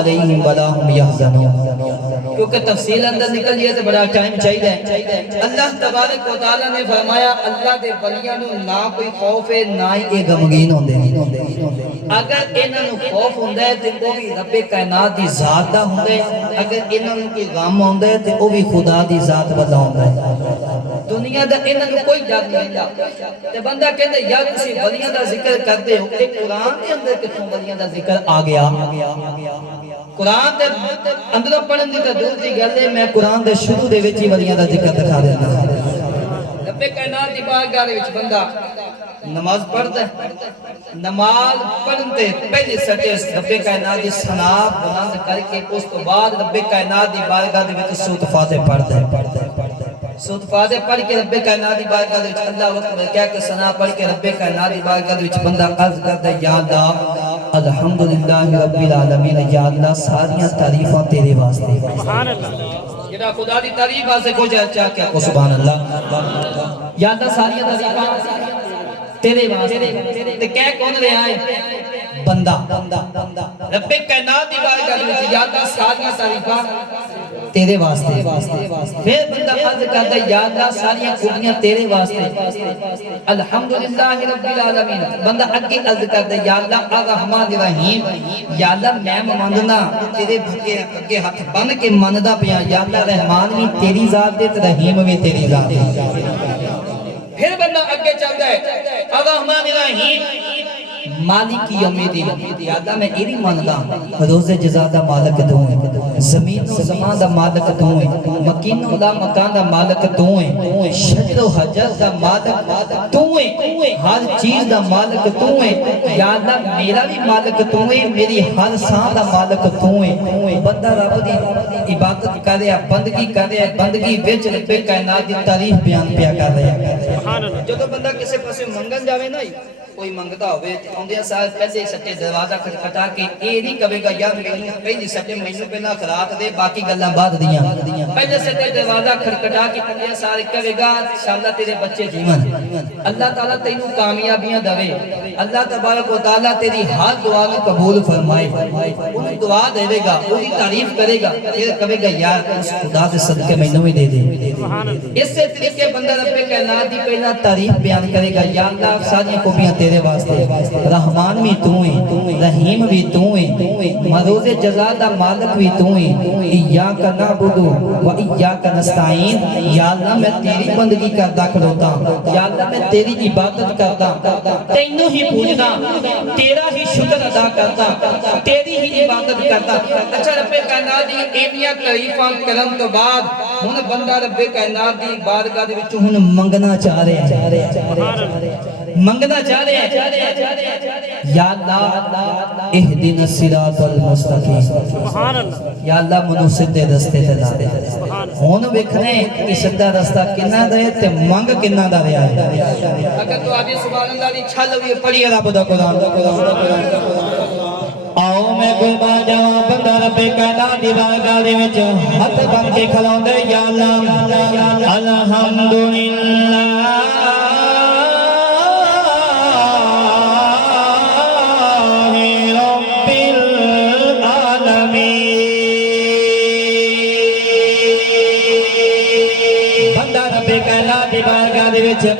علیہم ولا ہم یحزنون، کیونکہ تفصیل اندر نکل جائے تو بڑا ٹائم چاہیے۔ اللہ تبارک و تعالی نے فرمایا اللہ دے ولیاں نو نہ کوئی خوف ہے نہ ہی غمگین ہوندے ہیں۔ اگر انہاں نو خوف ہوندا ہے تے او بھی رب کائنات دی ذات دا ہوندا ہے، اگر انہاں نو کوئی غم ہوندا ہے تے او بھی خدا دی ذات والا ہوندا ہے۔ دنیا دا انہاں نو کوئی ڈر نہیں ہوندا تے بندہ کہندا یار تسی ولیاں دا ذکر کردے ہو، تے قرآن دے اندر کتھوں ولیاں دا ذکر آ گیا؟ قرآن دے اندروں پڑھن دی تے دور دی گل ہے، میں قرآن دے شروع دے وچ ہی ولیاں دا ذکر دکھا دینا۔ رب کائنات دی بارگاہ وچ بندہ نماز پڑھتا ہے، نماز پڑھن تے پہلے سٹے رب کائنات دی ثنا بلند کر کے اس تو بعد رب کائنات دی بارگاہ دے وچ سورۃ فاتحہ پڑھتا ہے۔ سورۃ فاتحہ پڑھ کے رب کائنات دی بارگاہ دے وچ اللہ اکبر کہہ کے ثنا پڑھ کے رب کائنات دی بارگاہ دے وچ بندہ عرض کردا ہے یا اللہ الحمدللہ رب العالمین، یا اللہ ساریاں تعریفاں تیرے واسطے۔ سبحان اللہ، جڑا خدا دی تعریف واسطے کچھ چاہ کے آکھو سبحان اللہ۔ یا اللہ ساریاں تعریفاں تیرے واسطے، تے کہہ کون رہا ہے؟ بندہ۔ رب کائنات دی بارگاہ دے وچ یا اللہ ساریاں تعریفاں تیرے واسطے۔ پھر بندہ عرض کرتا ہے یا اللہ ساریاں خوبیاں تیرے واسطے، الحمدللہ رب العالمین۔ بندہ اگے عرض کرتا ہے یا اللہ الرحمن الرحیم، یا اللہ میں ماننا تیرے اگے ہاتھ بن کے مندا پیا، یا اللہ رحمان بھی تیری ذات ہے تے رحیم بھی تیری ذات ہے۔ پھر بندہ اگے چلتا ہے الرحمن الرحیم مالک یوم الدین، یا اللہ میں ایری ماندا روز جزا دا مالک تو ہے، زمین و زمان دا مالک تو ہے، مکین و لا مکان دا مالک تو ہے، شجر و حجر دا مالک تو ہے، ہر چیز دا مالک تو ہے، یا اللہ میرا بھی مالک تو ہے، میری ہر سان دا مالک تو ہے۔ بندہ رب دی عبادت کر رہا، بندگی کر رہا، بندگی وچ رب کائنات دی تعریف بیان پیا کر رہا ہے۔ جدوں بندہ کسے پاسے منگن جاوے نا کوئی منگتا ہوئے تے اوندے سال پہلے سٹے دروازہ کھٹکھٹا کے اے نہیں کہے گا یار مینوں پہلی سٹے مینوں پہلا خیرات دے باقی گلاں بعد دیاں، پہلے سٹے دروازہ کھٹکھٹا کے اوندے سال کہے گا انشاءاللہ تیرے بچے جیون، اللہ تعالیٰ تینوں کامیابیاں دے، اللہ تبارک و تعالیٰ تیری ہر دعا کو قبول فرمائے، انہوں دعا دے گا، انہی تعریف کرے گا، پھر کہے گا یار اس خدا دے صدقے مینوں بھی دے دے۔ اس سے طریقے بندہ رب کائنات دی پہلا تعریف بیان کرے گا یا اللہ ساری خوبیاں تیرے واسطے، رحمان بھی تو ہے، رحیم بھی تو ہے، مروز جزا دا مالک بھی تو ہے، ایاک نعبد و ایاک نستعین، یا اللہ میں تیری بندگی کردا کھلوتا، یا اللہ میں تیری عبادت کردا، تینوں ہی پوجنا، تیرا ہی شکر ادا کردا، تیری ہی عبادت کردا۔ اچھا رب کائنات دی اینیاں تعریفاں کرن تو بعد ہن بندہ رب کائنات دی بارگاہ دے وچ ہن منگنا چاہ رہے ہیں، منگنا چاہ رہے ہیں یا اللہ اہدنا الصراط المستقیم، یا اللہ منو سیدھے رستے تے لا دے۔ ہن ویکھنے کہ سیدھا رستہ کنا دا ہے تے منگ کنا دا رہیا ہے۔ اگر تو آج سبحان اللہ دی چھل ہوئی پڑھی رب دا قرآن، آؤ میں قربا جاؤں بندہ رب کائنات دی بارگاہ دے وچ ہاتھ بن کے کھلوندے یا اللہ الحمدللہ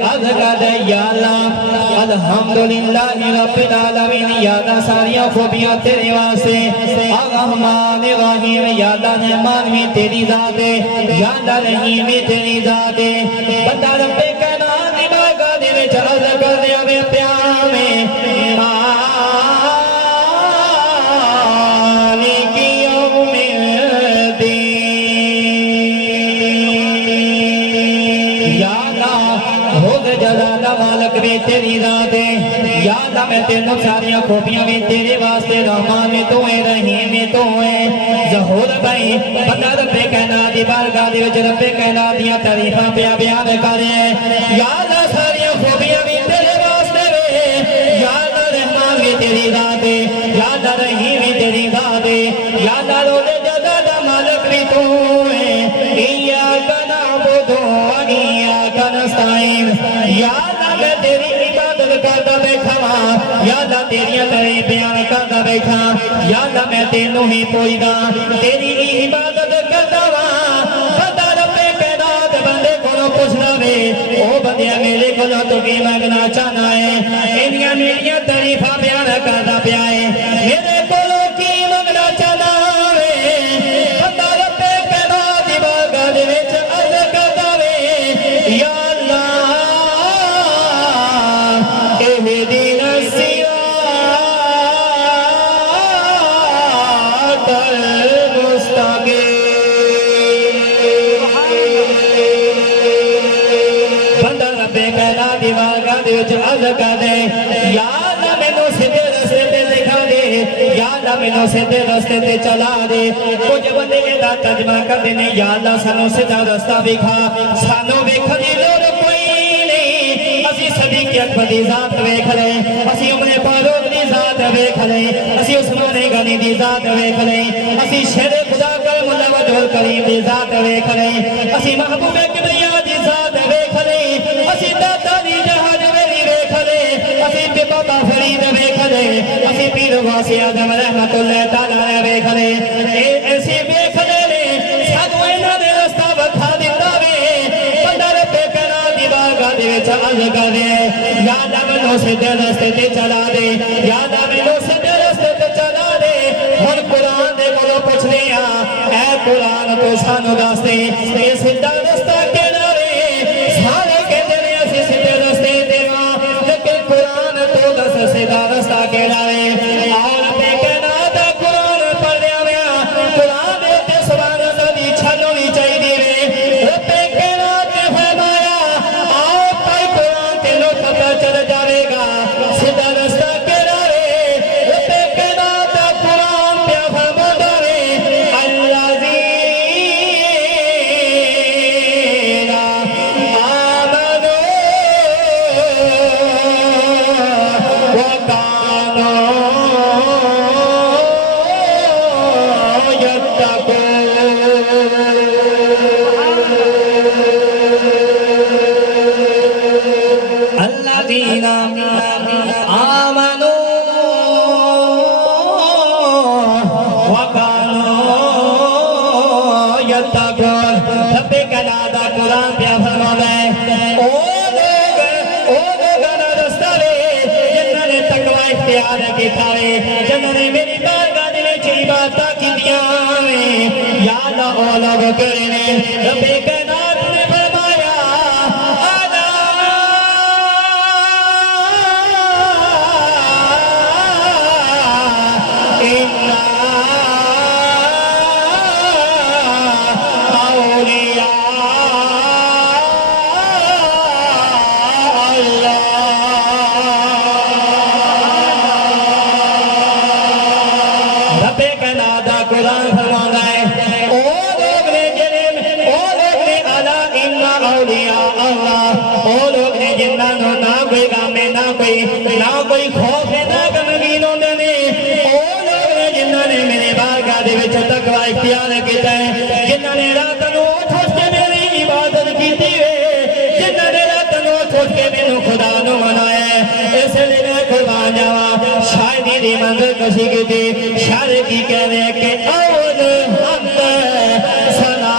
عرض کر یا اللہ الحمدللہ رب العالمین، یا اللہ ساریاں خوبیاں تیرے واسطے، الرحمن الرحیم، یا اللہ رحمان بھی تیری ذات ہے، یا اللہ رحیم بھی تیری ذات ہے۔ بندہ رب کائنات دی بارگاہ دے وچ عرض کر رہا ہے پیار میں مالک یوم الدین، یا مالک بھی تیری ذات ہے، یا اللہ میں تینوں ساریاں خوبیاں بھی تیرے واسطے، رحمان میں تو ہے، رحیم میں تو ہے۔ ظہور بھائی بندہ رب کائنات دی بارگاہ دے وچ رب کائنات دیاں تعریفاں پیا بیان کر رہے ہیں، یا اللہ ساریاں خوبیاں بھی تیرے واسطے وے، یا اللہ رحمان بھی تیری ذات ہے، یا اللہ رحیم تیری ذات ہے یا اللہ روزے جزا دا مالک بھی تو ہے ایاک نعبد و ایاک نستعین یا اللہ میں تیری عبادت کرتا بیٹھا یا اللہ تیریاں تیری بیان کرتا بیٹھا یا اللہ میں تینوں ہی پوئیدا تیری عبادت کرتا بندہ ربے کائنات بندے کو پوچھنا وے او بندیا میرے کو تو کی منگنا چاہنا ہے انیاں میریاں تعریفاں بیان کرتا پیا ہے میرے کو کی منگنا چاہنا وے بندہ ربے کائنات دی بارگاہ دے وچ عرض کرتا وے یا اللہ اہدنا یا اللہ مینوں سیدھے رستے تے دکھا دے یا اللہ مینوں سیدھے رستے تے چلا دے کچھ بندے دا ترجمہ کردے نے یا اللہ سانوں سیدھا رستہ دکھا سانوں ویکھن دی لوڑ کوئی نہیں اسی صدیق اکبر دی ذات ویکھ لے اسی عمر فاروق دی ذات ویکھ لے اسی عثمان غنی دی ذات ویکھ لے اسی شیر خدا کرم اللہ وجہ الکریم دی ذات ویکھ لے اسی محبوب کبریا دی ذات ویکھ لے اسی داتا دی جہاز اسی بابا فرید ویکھ لے اسی پیر غوث اعظم رحمت اللہ تعالی ویکھ لے ایسی ویکھ لے سانوں انہاں نے رستہ بتا دتا وے بندہ ربے کائنات دی بارگاہ دے وچ عرض کرے یا اللہ مینوں سیدھے رستے تے چلا دے یا اللہ مینوں سیدھے رستے تے چلا دے ہن قرآن دے کولوں پوچھنے اے قرآن تو سانوں دس دے اے سیدھا رستہ کیڑا وے سارے کہندے نے اسی سیدھے رستے تے قرآن تو دس سیدھا رستہ کیڑا ہے اور بے کائنات قرآن پڑھ لیا ویا قرآن تے سبحان اللہ دی چھلو نہیں چاہیے وے رب کائنات نے فرمایا آؤ پائی قرآن تینوں پتہ چل جاوے گا سیدھا رستہ کیڑا ہے رب کائنات قرآن پیا فرماتا ہے الذین قرآن پیا فرماتا ہے او لوگ رستہ وے جنہاں نے تقوی اختیار کیتا وے جنہاں نے میری بارگاہ دے وچ عبادتاں کیتیاں وے یا اللہ او لوگ کہڑے نے رب کائنات نے فرمایا الا ان نہ کوئی خوف نہ غمگین ہوندے نے او لوگ نے جنہاں نے میرے بارگاہ دے وچ تقوی اختیار کیتا ہے جنہاں نے رات نوں اٹھ کے میری عبادت کیتی ہے جنہاں نے رات نوں اٹھ کے مینوں خدا نوں منایا ہے اس لیے میں قربان جاواں شاعری دی منظر کشی کیتی شاعر کی کہنے کہ اول حمد ثنا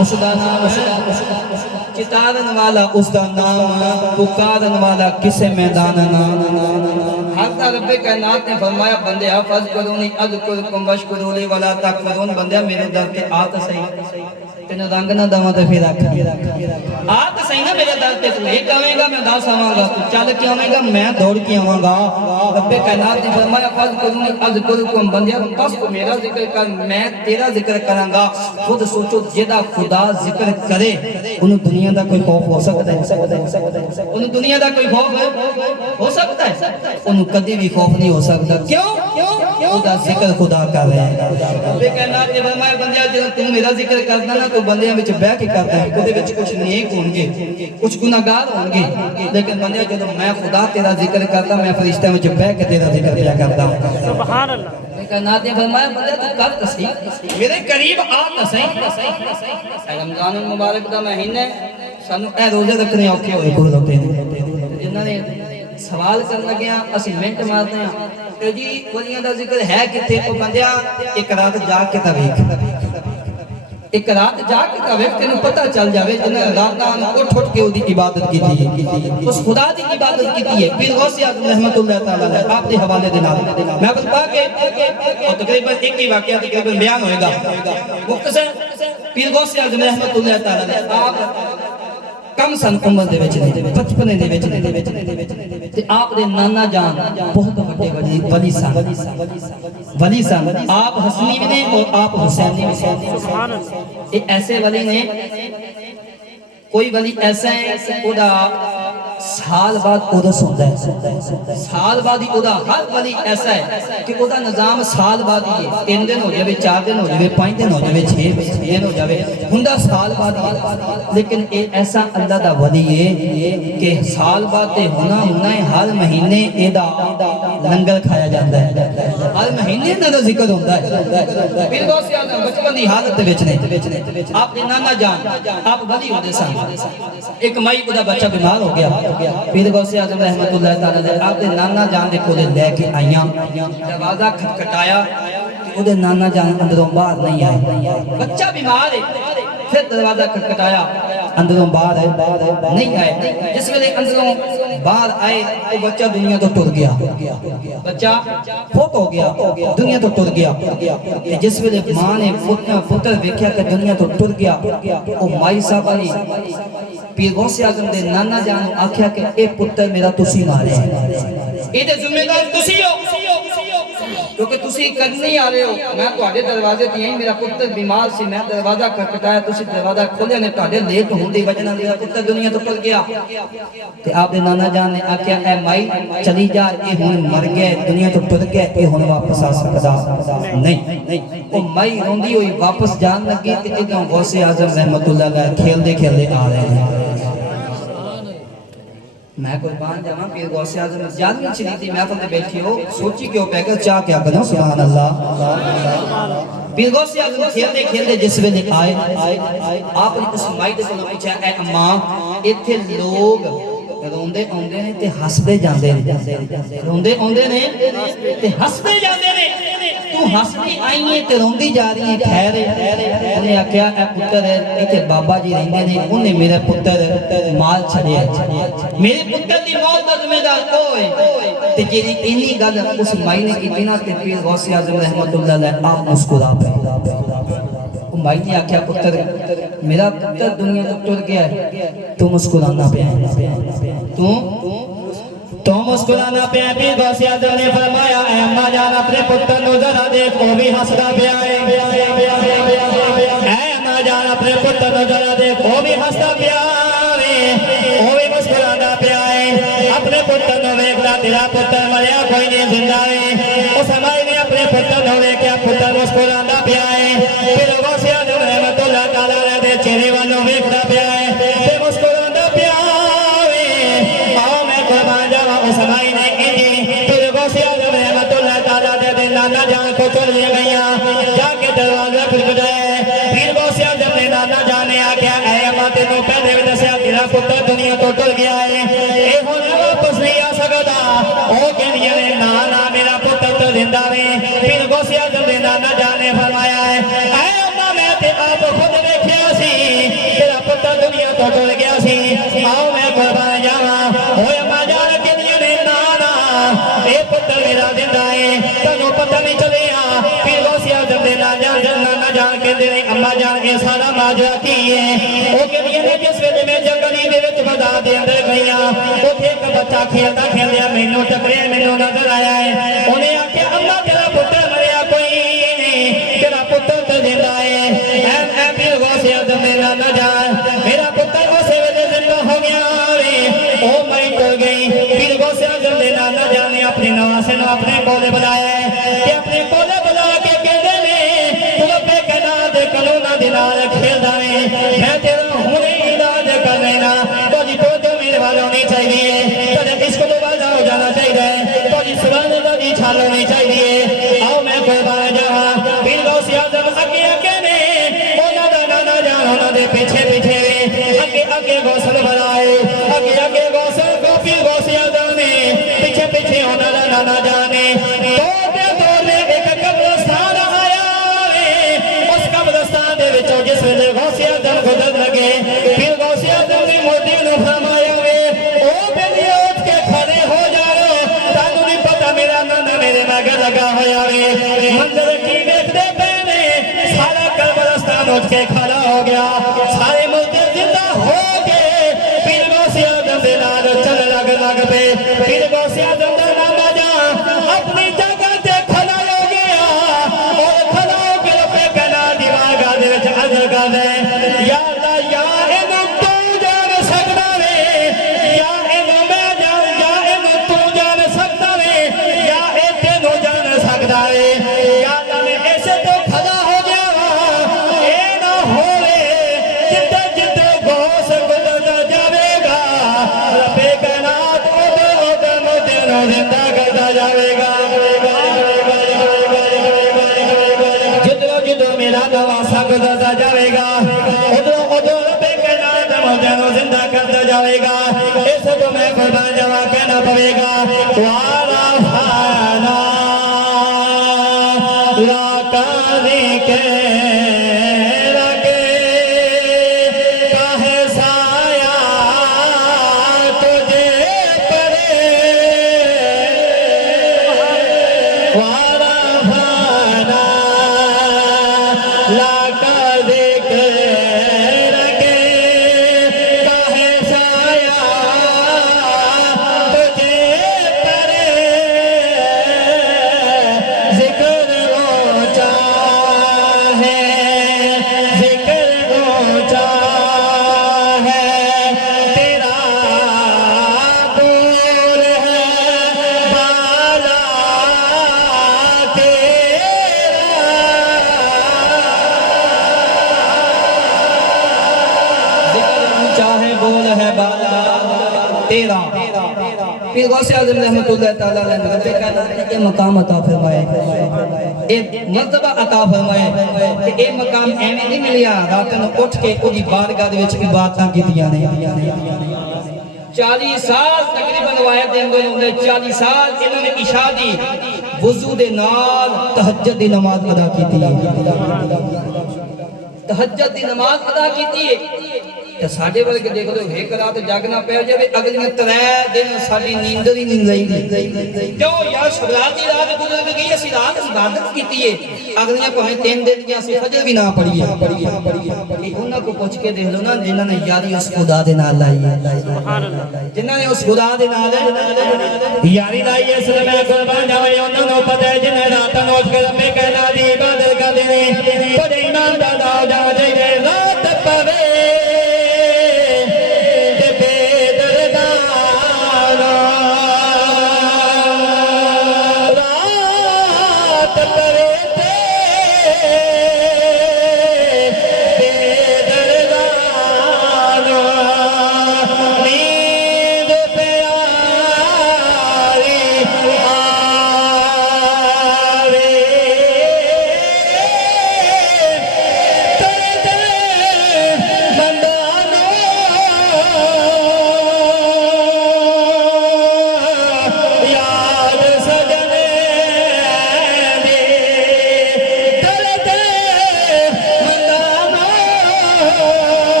اس دا نام چتارن والا اس دا نام پکارن والا کسے میدان نام حق رب کائنات نے فرمایا بندے حفظ کرونی اذکرکم واشکروا ولا تکفرون بندے میرے در تے آ تے صحیح تینوں رنگ نہ دواں تے پھر آکھ آ تے صحیح نا میرے در تے تو ایک آویں گا میں 10 آواں گا تو چل کے آویں گا میں دوڑ کے آواں گا رب کائنات نے فرمایا حفظ کرونی اذکرکم بندے بس تو میرا ذکر کر میں تیرا ذکر کراں گا خود سوچو جدا خدا ذکر کرے انہوں دنیا دا کوئی خوف ہو سکتا ہے انہوں دنیا دا کوئی خوف ہو سکتا ہے انہوں کدی بھی خوف نہیں ہو سکتا کیوں خدا ذکر خدا کر رہے ہیں بے کائنات نے فرمایا بندیا جب تم میرا ذکر کرنا نا تو بندیاں وچ بیٹھ کے کرتا ہے کدے وچ کچھ نیک ہوں گے کچھ گناہگار ہوں گے لیکن بندیا جب میں خدا تیرا ذکر کرتا میں فرشتوں وچ بیٹھ کے تیرا ذکر کیا کرتا ہوں سبحان اللہ کائنات نے فرمایا بندہ تو کر تسی میرے قریب آ تسی رمضان المبارک دا مہینہ سانو اے روزے رکھنے اوکھے ہوئے کو ہوتے ہیں جنہاں نے سوال کرن لگے اسی منٹ مارتے ہیں کہ جی ولیاں دا ذکر ہے کتے او بندیا ایک رات جا کے تا ویکھ ایک رات جا کے تا ویکھ تینوں پتہ چل جاوے جنہاں راتاں اٹھ اٹھ کے اودی عبادت کیتی ہے اس خدا دی عبادت کیتی ہے پیر غوث اعظم رحمت اللہ تعالی علیہ آپ دے حوالے دے نال میں بتا کے اور تقریباً ایک ہی واقعہ تقریباً بیان ہوئے گا مختصر پیر غوث اعظم رحمت اللہ تعالی علیہ آپ کم سن عمر دے وچ نے 55 دے وچ نے تے آپ دے نانا جان بہت بڑے ولی سن آپ حسنی بھی نے اور آپ حسینی بھی سبحان اللہ یہ ایسے ولی نے کوئی ولی ایسا ہے خدا سال بعد ادس ہوتا ہے سال بعد ہی ادا ہر ولی ایسا ہے کہ ادا نظام سال بعد ہی ہے 3 دن ہو جاوے 4 دن ہو جاوے 5 دن ہو جاوے 6 دن ہو جاوے ہندا سال بعد ہی لیکن اے ایسا اللہ دا ولی ہے کہ سال بعد تے ہونا ہے ہر مہینے ادا لنگر کھایا جاتا ہے ہر مہینے دا ذکر ہوتا ہے پھر غوث اعظم بچپن دی حالت وچ نے آپ دے نانا جان آپ ولی ہوندے سن ایک مائی ادا بچہ بیمار ہو گیا پیر غوث اعظم رحمت اللہ تعالی علیہ آپ دے نانا جان دے کولے لے کے آئیاں دروازہ کھٹکھٹایا او دے نانا جان اندروں باہر نہیں آئے بچہ بیمار ہے پھر دروازہ کھٹکھٹایا اندروں باہر ہے نہیں آئے جس ویلے اندروں باہر آئے وہ بچہ دنیا تو ٹر گیا بچہ فوت ہو گیا دنیا تو ٹر گیا جس ویلے ماں نے پتر ویکھیا کہ دنیا تو ٹر گیا او مائی صاحب علی پیر غوث اعظم دے نانا جان آکھیا کہ اے پتر میرا تسی مارے اے دے ذمہ دار تسی ہو کیونکہ تسی کرنے آ رہے ہو میں تواڈے دروازے تے ہی میرا پتر بیمار سی میں دروازہ کھٹکھٹایا تسی دروازہ کھولیا نے تواڈے لیٹ ہون دی وجہ نال میرا پتر دنیا تو ٹر گیا تے آپ دے نانا جان نے آکھیا اے مائی چلی جا اے ہن مر گئے دنیا تو ٹر گئے اے ہن واپس آ سکدا نہیں او مائی روندی ہوئی واپس جان لگی تے ادھروں غوث اعظم رحمت اللہ علیہ کھیلدے کھیلدے آ رہے ہیں میں قربان جاواں پیر غوث اعظم جان میں چلی تھی محفل تے بیٹھی ہو سوچی کیوں پہ کر چاہ کیا کرنا سبحان اللہ پیر غوث اعظم کھیلدے کھیلدے جس ویلے آئے آپ نے اس مائی دے کولوں پوچھا اے اماں ایتھے لوگ روندے اوندے نے تے ہسدے جاندے نے روندے اوندے نے تے ہسدے جاندے نے تو ہسدی آئی ہے تے روندی جا رہی ہے ٹھہر انہیں آکھیا اے پتر ایتھے بابا جی رہندے نے انہیں میرا پتر مال چھڑیا میرے پتر دی موت دا ذمہ دار کوئی تے جیڑی اینی گل اس مائی نے کیتی نا تے پیر غوث اعظم رحمت اللہ علیہ آپ مسکرا پے مائی نے آکھیا پتر میرا پتر دنیا تو ٹر گیا ہے تو مسکرانا پیا تو مسکرانا پیا پیر غوث اعظم نے فرمایا اے اماں جان اپنے پتر نو ذرا دیکھ وہ بھی ہسدا پیا اے اماں جان اپنے پتر نو ذرا دیکھ وہ بھی ہسدا پیا وہ بھی مسکرانا پیا اپنے پتر نو ویکھدا تیرا پتر مریا کوئی نہیں زندہ ہے اس مائی نے اپنے پتر نو ویکھیا پتر مسکرانا پیا پیر غوث اعظم رحمت اللہ تعالی علیہ دے چہرے والوں ویکھدا پیا تے مسکرانا پیا آؤ میں قربان جاواں اس مائی نے انجی پیر غوث اعظم رحمت اللہ تعالی علیہ دے نانا جان کو چل گئیاں جا کے دروازہ کھٹکھٹایا پیر غوث اعظم نے نانا جان نے آکھیا اے اماں تینوں پہلے بھی دسیا تیرا پتر دنیا تو ٹر گیا ہے اے ہن واپس نہیں آ سکدا او کہندی نے نا میرا پتر تو زندہ ہے پیر غوث اعظم نے نانا جان نے فرمایا ہے اے اماں میں تے آپ خود ویکھیا سی ਪੁੱਤਰ ਦੁਨੀਆ ਤੋਂ ਟੁਰ ਗਿਆ ਸੀ ਆਓ ਮੈਂ ਕੁਰਬਾਨ ਜਾਵਾਂ ਓਏ ਅੰਮਾ ਜਾਨ ਕਹਿੰਦੀਆਂ ਨੇ ਨਾ ਨਾ ਇਹ ਪੁੱਤਰ ਮੇਰਾ ਜ਼ਿੰਦਾ ਏ ਤੁਹਾਨੂੰ ਪਤਾ ਨਹੀਂ ਚੱਲਿਆ ਫਿਰ ਗੌਸੇ ਆਜ਼ਮ ਦੇ ਨਾ ਜਾਣ ਕਹਿੰਦੇ ਨੇ ਅੰਮਾ ਜਾਨ ਇਹ ਸਾਰਾ ਮਾਜਰਾ ਕੀ ਏ ਉਹ ਕਹਿੰਦੀਆਂ ਨੇ ਜਿਸ ਵੇਲੇ ਮੈਂ ਜੰਗਲੀ ਦੇ ਵਿੱਚ ਬਾਜ਼ਾਰ ਦੇ ਅੰਦਰ ਗਈਆਂ ਉੱਥੇ ਇੱਕ ਬੱਚਾ ਖੇਡਦਾ ਖੇਡਿਆ ਮੈਨੂੰ ਟਕਰਿਆ ਮੈਨੂੰ ਨਜ਼ਰ ਆਇਆ ਹੈ ਉਹਨੇ ਆਖਿਆ ਅੰਮਾ ਤੇਰਾ ਪੁੱਤਰ ਮਰਿਆ ਕੋਈ ਨਹੀਂ ਤੇਰਾ ਪੁੱਤਰ ਤਾਂ ਜ਼ਿੰਦਾ ਏ ਐ ਫਿਰ ਗੌਸੇ ਆਜ਼ਮ ਦੇ ਨਾ ਜਾਣ ਮੇਰਾ ਪੁੱਤਰ ਉਸੇ ਵੇਲੇ ਜ਼ਿੰਦਾ ਹੋ ਗਿਆ ਵੇ ਉਹ ਮੈਂ ਟੁਰ ਗਈ ਫਿਰ ਗੌਸੇ ਆਜ਼ਮ ਦੇ ਨਾ ਜਾਣ ਨੇ ਆਪਣੇ ਨਵਾਸੇ ਨੂੰ ਆਪਣੇ ਕੋਲੇ ਬੁਲਾਇਆ ਤੇ ਆਪਣੇ ਕੋਲੇ ਬੁਲਾ ਕੇ ਕਹਿੰਦੇ ਨੇ ਤੂੰ ਰੱਬੇ ਕਹਿਣਾ ਦੇ ਕਾਨੂੰਨਾਂ ਦੇ ਨਾਲ ਖੇਡਦਾ ਵੇ ਮੈਂ ਤੇਰਾ ਹੁਣੇ ਇਲਾਜ ਕਰ ਲੈਣਾ ਤੁਹਾਡੀ ਤੋਜੋ ਮੇਰੇ ਵੱਲ ਹੋਣੀ ਚਾਹੀਦੀ ਹੈ ਤੁਹਾਡੇ ਇਸ਼ਕ ਤੋਂ ਬਾਅਦ ਹੋ ਜਾਣਾ ਚਾਹੀਦਾ ਹੈ ਤੁਹਾਡੀ ਸੁਭਾਨ ਦਾ ਦੀ ਛਾਲ ਹੋਣੀ ਚਾਹੀਦੀ ਹੈ ਆਓ ਮੈਂ ਕੁਰਬਾਨ ਜਾਵਾਂ ਫਿਰ ਗੌਸੇ ਆਜ਼ਮ ਅੱਗੇ ਨੇ ਉਹਨਾਂ ਦਾ ਨਾਨਾ ਜਾਨ ਉਹਨਾਂ ਦੇ ਪਿੱਛੇ ਵੇ ਅੱਗੇ ਗੌਸਲ ਬਣਾਏ ਅੱਗੇ ਗੌਸਲ ਗੋਪੀ ਗੌਸੇ ਆਜ਼ਮ ਨੇ ਪਿੱਛੇ ਉਹਨਾਂ ਦਾ ਨਾਨਾ ਜਾਨ ਨੇ ਤੋੜਦੇ ਇੱਕ ਕਬਰਸਤਾਨ ਆਇਆ ਵੇ ਉਸ ਕਬਰਸਤਾਨ ਦੇ ਵਿੱਚੋਂ ਜਿਸ ਵੇਲੇ ਗੌਸੇ ਆਜ਼ਮ ਗੁਜ਼ਰ ਲਗੇ ਫਿਰ ਗੌਸੇ ਆਜ਼ਮ ਨੇ ਮੋਢੇ ਨੂੰ ਫਰਮਾਇਆ ਵੇ ਉਹ ਬੇਲੀ ਉੱਠ ਕੇ ਖੜੇ ਹੋ ਜਾਓ ਤੁਹਾਨੂੰ ਨਹੀਂ ਪਤਾ ਮੇਰਾ ਨਾਨਾ ਮੇਰੇ ਮਗਰ ਲੱਗਾ ਹੋਇਆ ਵੇ ਮੰਜ਼ਰ ਕੀ ਵੇਖਦੇ ਪਏ ਨੇ ਸਾਰਾ ਕਬਰਸਤਾਨ ਉੱਠ ਕੇ ਖੜਾ ਹੋ ਗਿਆ ਸਾਰੇ ਮੁਰਦੇ ਜ਼ਿੰਦਾ ਹੋ ਗਏ ਫਿਰ ਗੌਸੇ ਆਜ਼ਮ ਦੇ ਨਾਲ ਚੱਲ ਲੱਗ ਪਏ ਫਿਰ ਗੌਸੇ ਆਜ਼ਮ ਦਾ ਨਾਨਾ ਜਾਨ ਆਪਣੀ ਜਗ੍ਹਾ ਤੇ ਖੜਾ ਹੋ ਗਿਆ ਔਰ ਖੜਾ ਹੋ ਕੇ ਰੱਬੇ ਕਹਿਣਾ ਦੀਵਾਰਗਾਹ ਦੇ ਵਿੱਚ ਅਰਜ਼ ਕਰਦੇ ਯਾ ਅੱਲਾ ਯਾ ਇਹਨੂੰ ਤੂੰ ਜਾਣ ਸਕਦਾ ਵੇ ਯਾ ਇਹਨੂੰ ਮੈਂ ਇਹਨੂੰ ਤੂੰ ਜਾਣ ਸਕਦਾ ਵੇ ਯਾ ਇਹ ਤੈਨੂੰ ਜਾਣ ਸਕਦਾ ਵੇ ਯਾ ਅੱਲਾ ਮੈਂ ਇਸੇ ਤੋਂ ਖੜਾ ਹੋ ਗਿਆ ਵਾ ਇਹ ਨਾ ਹੋਵੇ ਜਿੱਥੇ ਗੌਸ ਗੁਜ਼ਰਦਾ ਜਾਵੇਗਾ ਰੱਬੇ ਕਹਿਣਾ ਉਦੋਂ ਮੁਝੇ ਨੂੰ ਜ਼ਿੰਦਾ ਕਰਦਾ ਜਾਵੇਗਾ ਜਦੋਂ ਮੇਰਾ ਨਵਾਸਾ ਗੁਜ਼ਰਦਾ ਜਾਵੇਗਾ ਉਦੋਂ ਰੱਬੇ ਕਹਿਣਾ ਮੁਝੇ ਨੂੰ ਜ਼ਿੰਦਾ ਕਰਦਾ ਜਾਵੇਗਾ ਇਸ ਤੋਂ ਮੈਂ ਕੁਰਬਾਨ ਜਾਵਾਂ ਕਹਿਣਾ ਪਵੇਗਾ ਵਾਲਾ ਫਾਨਾ ਲਾਕਾਨੇ ਕੇ پھر غوث اعظم رحمت اللہ تعالیٰ علیہ رب کائنات نے مقام عطا فرمائے ایک مرتبہ عطا فرمائے کہ اے مقام ایویں نہیں ملیا رات نو اٹھ کے اودی بارگاہ دے وچ عبادتاں کیتیاں نے 40 سال تقریباً روایت دے اندر ہوندے 40 سال انہوں نے عشاء دی وضو دے نال تہجد دی نماز ادا کیتی ہے تہجد دی نماز ادا کیتی ہے تے ساڈے ورگے دیکھ لو ایک رات جاگنا پے جاوے اگلی 3 دن ساڈی نیند ہی نہیں لئی کیوں یار شبرات دی رات گزر گئی اسی رات عبادت کیتی ہے اگلیاں کوئی 3 دن دی اسی فجر بھی نہ پڑھی ہے انہاں کو پوچھ کے دیکھ لو نا جنہاں نے یاری اس خدا دے نال لائی ہے سبحان اللہ جنہاں نے اس خدا دے نال یاری لائی ہے اس میں قربان جاوے انہاں نو پتہ ہے جنہاں رات نو اس کے رب کہنا دی عبادت کردے نے بڑے ایمان دا ہو جاوے چاہیے رات پوے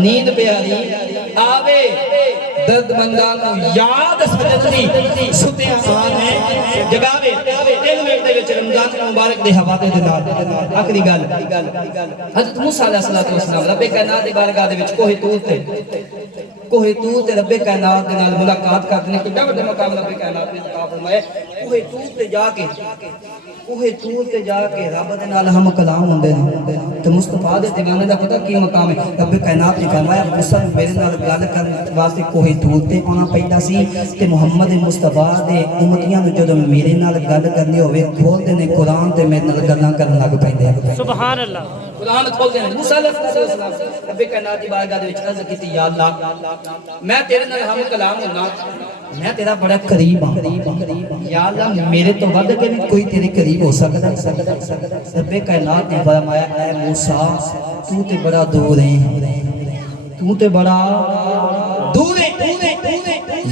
ਨੀਂਦ ਪਿਆਰੀ ਆਵੇ ਦਰਦਮੰਦਾਂ ਨੂੰ ਯਾਦ ਸਜਣ ਦੀ ਸੁੱਤਿਆਂ ਆਨ ਹੈ ਜਗਾਵੇ 3 ਮਿੰਟ ਦੇ ਵਿੱਚ ਰਮਜ਼ਾਨ ਮੁਬਾਰਕ ਦੇ ਹਵਾਲੇ ਦੇ ਨਾਲ ਆਖਰੀ ਗੱਲ ਹਜ਼ਰਤ ਮੂਸਾ ਅਲੈਹਿਸਸਲਾਮ ਰੱਬੇ ਕਾਇਨਾਤ ਦੀ ਬਾਰਗਾਹ ਦੇ ਵਿੱਚ ਕੋਹੇ ਤੂਰ ਤੇ ਰੱਬੇ ਕਾਇਨਾਤ ਦੇ ਨਾਲ ਮੁਲਾਕਾਤ ਕਰਦੇ ਨੇ ਕਿੰਨਾ ਵੱਡਾ ਮਕਾਮ ਰੱਬੇ ਕਾਇਨਾਤ ਨੇ ਅਤਾ ਫਰਮਾਇਆ ਕੋਹੇ ਤੂਰ ਤੇ ਜਾ ਕੇ ਰੱਬ ਦੇ ਨਾਲ ਹਮ ਕਲਾਮ ਹੁੰਦੇ ਨੇ ਤੇ ਮੁਸਤਫਾ ਦੇ ਦੀਵਾਨੇ ਦਾ ਪਤਾ ਕੀ ਮਕਾਮ ਹੈ ਰੱਬੇ ਕਾਇਨਾਤ ਨੇ ਫਰਮਾਇਆ ਮੂਸਾ ਨੂੰ ਮੇਰੇ ਨਾਲ ਗੱਲ ਕਰਨ ਵਾਸਤੇ ਕੋਹੇ ਤੂਰ ਤੇ ਆਉਣਾ ਪੈਂਦਾ ਸੀ ਤੇ ਮੁਹੰਮਦ ਮੁਸਤਫਾ ਦੇ ਉਮਤੀਆਂ ਨੂੰ ਜਦੋਂ ਮੇਰੇ ਨਾਲ ਗੱਲ ਕਰਨੀ ਹੋਵੇ ਖੋਲਦੇ ਨੇ ਕੁਰਾਨ ਤੇ ਮੇਰੇ ਨਾਲ ਗੱਲਾਂ ਕਰਨ ਲੱਗ ਪੈਂਦੇ ਸੁਭਾਨ ਅੱਲਾਹ ਕੁਰਾਨ ਖੋਲਦੇ ਨੇ ਮੂਸਾ ਅਲੈਹਿਸਸਲਾਮ ਰੱਬੇ ਕਾਇਨਾਤ ਦੀ ਬਾਰਗਾਹ ਦੇ ਵਿੱਚ ਅਰਜ਼ ਕੀਤੀ ਯਾ ਅੱਲਾਹ ਮੈਂ ਤੇਰੇ ਨਾਲ ਹਮ ਕਲਾਮ ਹੁੰਨਾ ਮੈਂ ਤੇਰਾ ਬੜਾ ਕਰੀਬ ਹਾਂ ਯਾ ਅੱਲਾਹ ਮੇਰੇ ਤੋਂ ਵੱਧ ਕੇ ਵੀ ਕੋਈ ਤੇਰੇ ਕਰੀਬ ਹੋ ਸਕਦਾ ਰੱਬੇ ਕਾਇਨਾਤ ਨੇ ਫਰਮਾਇਆ ਐ ਮੂਸਾ ਤੂੰ ਤੇ ਬੜਾ ਦੂਰ ਹੈ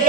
1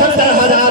70,000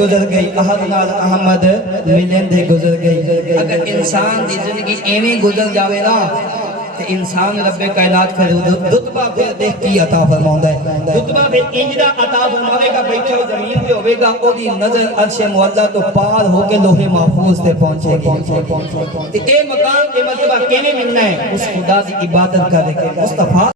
گزر گئی احد نال احمد ملن دے گزر گئی اگر انسان دی زندگی ایویں گزر جاوے نا تے انسان رب کائنات پھر رتبہ پھر دیکھ کی عطا فرماوندا ہے رتبہ پھر انج دا عطا فرماوے گا بیٹھا زمین تے ہوے گا او دی نظر عرش معلا تو پار ہو کے لوح محفوظ تے پہنچے گی تے اے مقام اے مرتبہ کیویں ملنا ہے اس خدا دی عبادت کر کے مصطفی